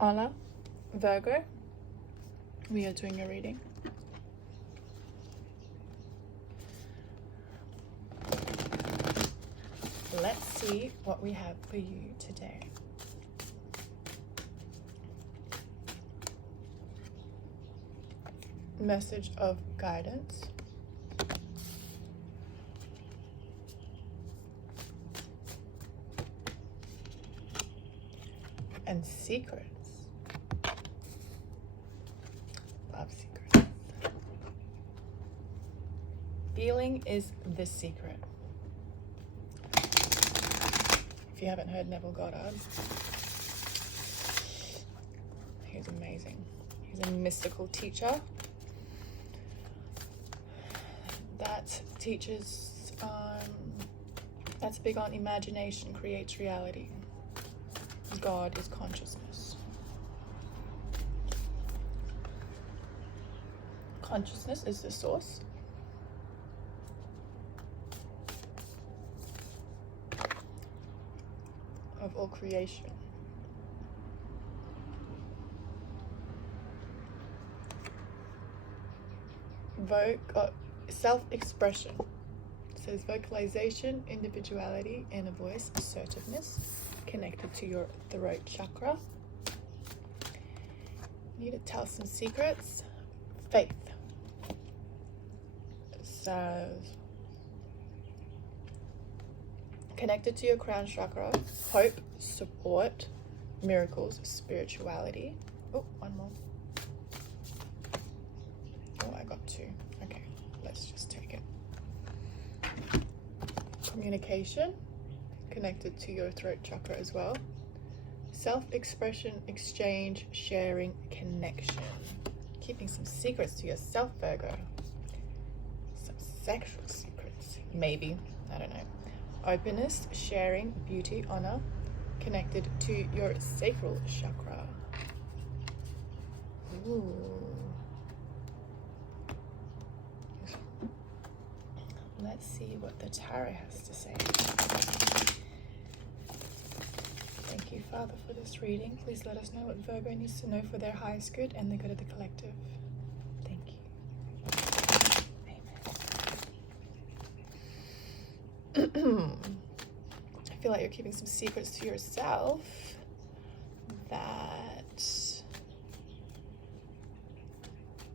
Hola, Virgo. We are doing a reading. Let's see what we have for you today. Message of guidance. And secrets. Love secrets. Feeling is the secret. If you haven't heard Neville Goddard, he's amazing. He's a mystical teacher that teaches, that's big on imagination creates reality. God is consciousness. Consciousness is the source. Of all creation. Self-expression. It says vocalization, individuality, inner voice, assertiveness, connected to your throat chakra. You need to tell some secrets. Faith. It says connected to your crown chakra, hope, support, miracles, spirituality. Oh, one more. Oh, I got two. Okay, let's just take it. Communication, connected to your throat chakra as well. Self-expression, exchange, sharing, connection. Keeping some secrets to yourself, Virgo. Some sexual secrets, maybe. I don't know. Openness, sharing, beauty, honor, connected to your sacral chakra. Ooh. Let's see what the tarot has to say. Thank you, Father, for this reading. Please let us know what Virgo needs to know for their highest good and the good of the collective. Thank you. Amen. I feel like you're keeping some secrets to yourself that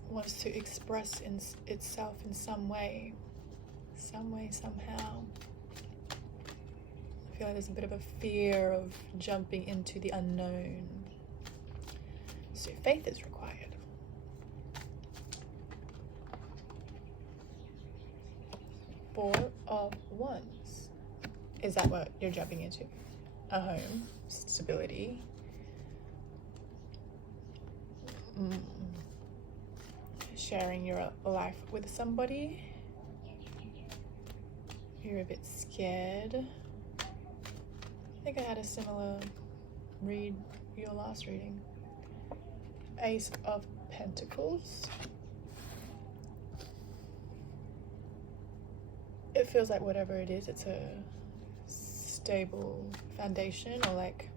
wants to express itself in some way, somehow. I feel like there's a bit of a fear of jumping into the unknown. So faith is required. Four of Wands. Is that what you're jumping into? A home, stability. Sharing your life with somebody. You're a bit scared. I think I had a similar read, your last reading. Ace of Pentacles. It feels like whatever it is, it's a stable foundation, or like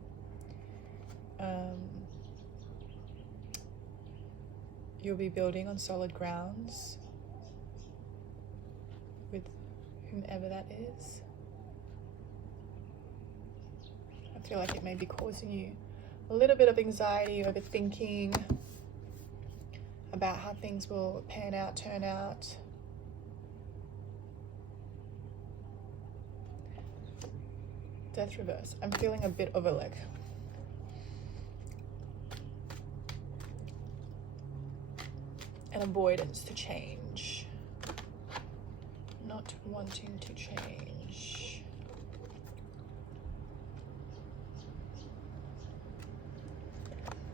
you'll be building on solid grounds with whomever that is. I feel like it may be causing you a little bit of anxiety, overthinking about how things will pan out, turn out. Death reverse. I'm feeling a bit of a like an avoidance to change. Not wanting to change.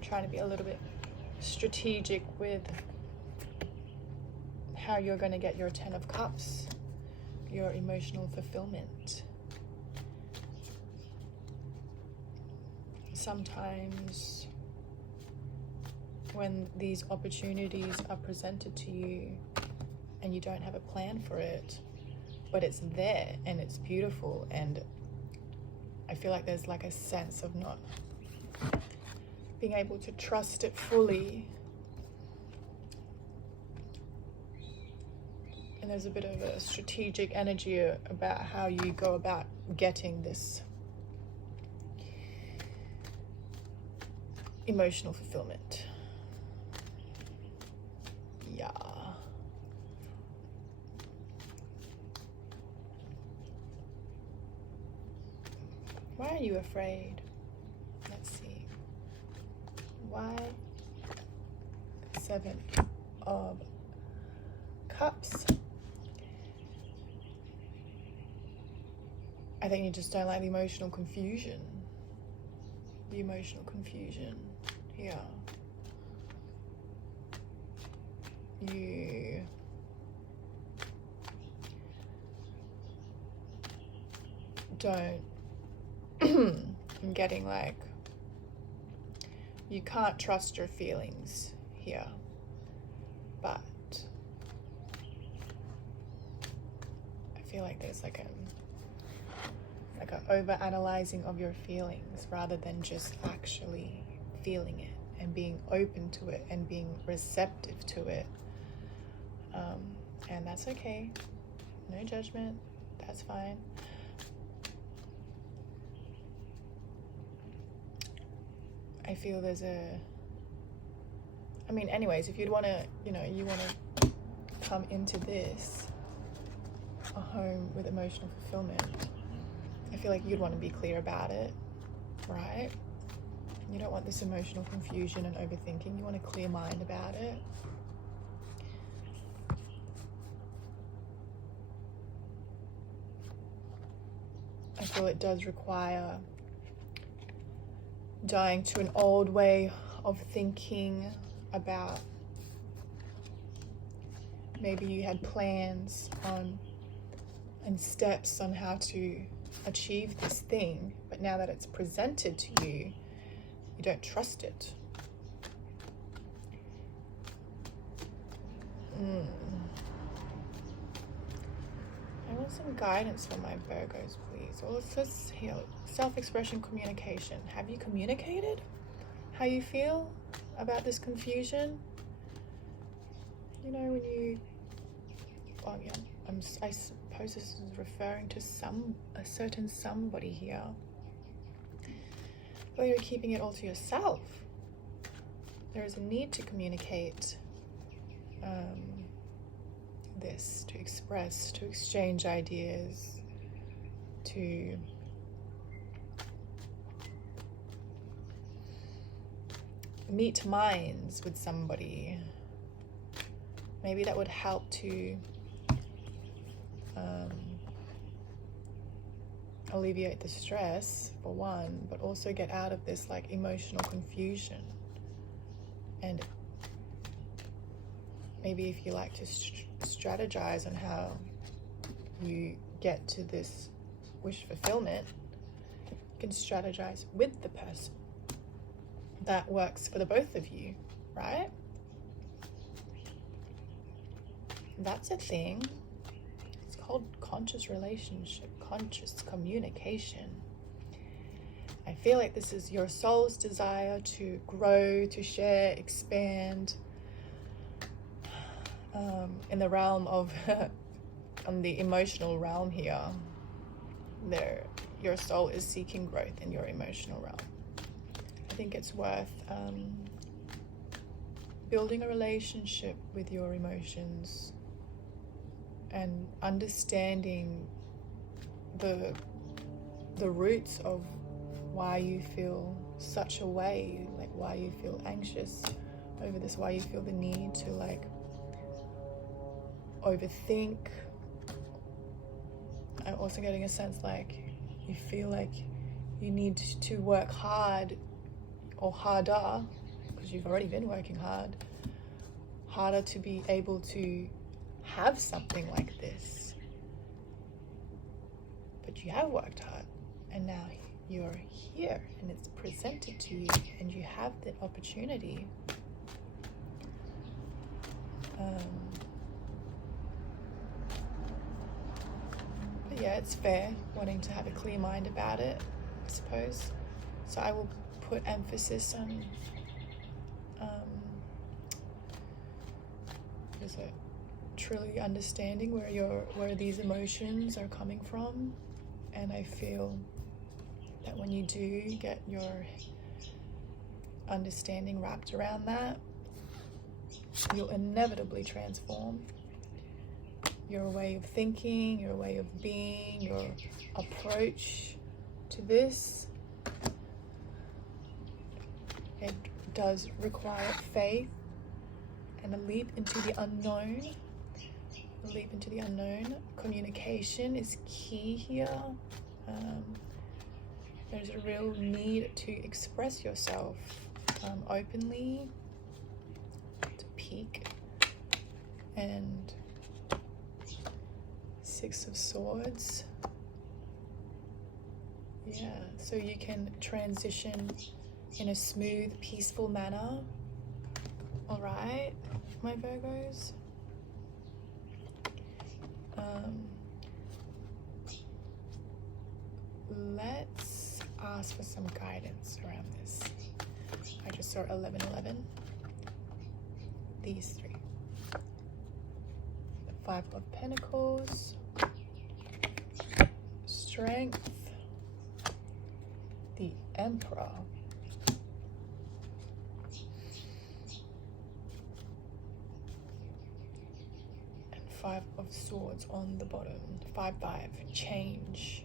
Trying to be a little bit strategic with how you're going to get your 10 of Cups, your emotional fulfillment. Sometimes when these opportunities are presented to you and you don't have a plan for it, but it's there and it's beautiful, and I feel like there's like a sense of not being able to trust it fully. And there's a bit of a strategic energy about how you go about getting this emotional fulfillment. Yeah. Why are you afraid? Let's see. Why? 7 of Cups. I think you just don't like the emotional confusion. The emotional confusion. Yeah. You don't I'm getting like you can't trust your feelings here, but I feel like there's like a over analyzing of your feelings rather than just actually feeling it and being open to it and being receptive to it. And that's okay. No judgment. That's fine. I feel there's anyways, if you'd want to, you want to come into this, a home with emotional fulfillment, I feel like you'd want to be clear about it, right? You don't want this emotional confusion and overthinking. You want a clear mind about it. I feel it does require dying to an old way of thinking about, maybe you had plans on and steps on how to achieve this thing, but now that it's presented to you, you don't trust it. I want some guidance for my Virgos, please. Well, it says here, self-expression, communication. Have you communicated how you feel about this confusion? When you, I suppose this is referring to a certain somebody here. Well, you're keeping it all to yourself. There is a need to communicate this, to express, to exchange ideas, to meet minds with somebody. Maybe that would help to alleviate the stress, for one, but also get out of this like emotional confusion. And maybe if you like to strategize on how you get to this wish fulfillment, you can strategize with the person. That works for the both of you, right? That's a thing. It's called conscious relationship, conscious communication. I feel like this is your soul's desire to grow, to share, expand in the realm of, on the emotional realm here. Your soul is seeking growth in your emotional realm. I think it's worth building a relationship with your emotions and understanding the roots of why you feel such a way, like why you feel anxious over this, why you feel the need to like overthink. I'm also getting a sense like you feel like you need to work hard or harder, because you've already been working harder to be able to have something like this. But you have worked hard, and now you're here and it's presented to you and you have the opportunity. But yeah, it's fair wanting to have a clear mind about it, I suppose. So I will put emphasis on is it truly understanding where these emotions are coming from. And I feel that when you do get your understanding wrapped around that, you'll inevitably transform your way of thinking, your way of being, your approach to this. It does require faith and a leap into the unknown. A leap into the unknown. Communication is key here. There's a real need to express yourself openly, to peak. And Six of Swords. Yeah, so you can transition in a smooth, peaceful manner. All right, my Virgos. Let's ask for some guidance around this. I just saw 1111. These three. The Five of Pentacles. Strength. The Emperor. And Five of Swords on the bottom. 5-5. Change.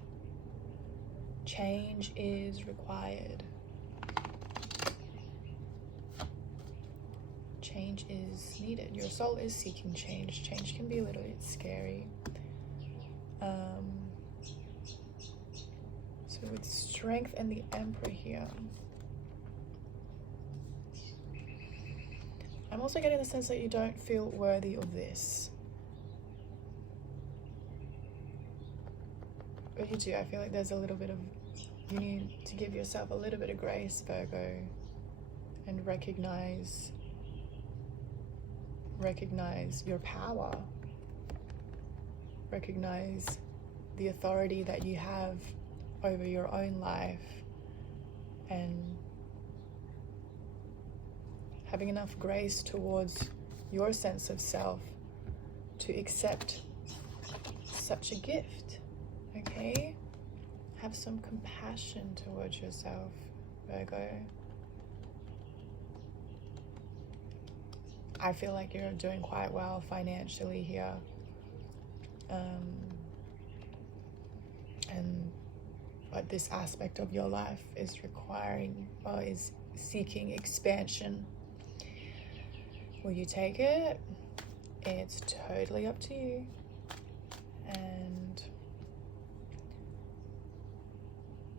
Change is required. Change is needed. Your soul is seeking change. Change can be a little bit scary. So with Strength and the Emperor here, I'm also getting the sense that you don't feel worthy of this. But you do. I feel like there's a little bit of, you need to give yourself a little bit of grace, Virgo, and recognize your power. Recognize the authority that you have over your own life, and having enough grace towards your sense of self to accept such a gift. Okay? Have some compassion towards yourself, Virgo. I feel like you're doing quite well financially here. But this aspect of your life is is seeking expansion. Will you take it? It's totally up to you. And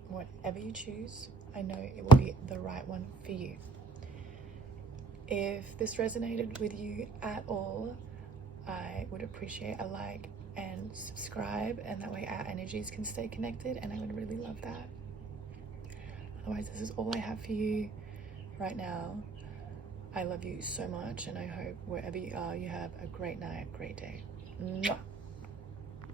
whatever you choose, I know it will be the right one for you. If this resonated with you at all, I would appreciate a like and subscribe, and that way our energies can stay connected, and I would really love that. Otherwise, this is all I have for you right now. I love you so much, and I hope wherever you are, you have a great night, great day. Mwah.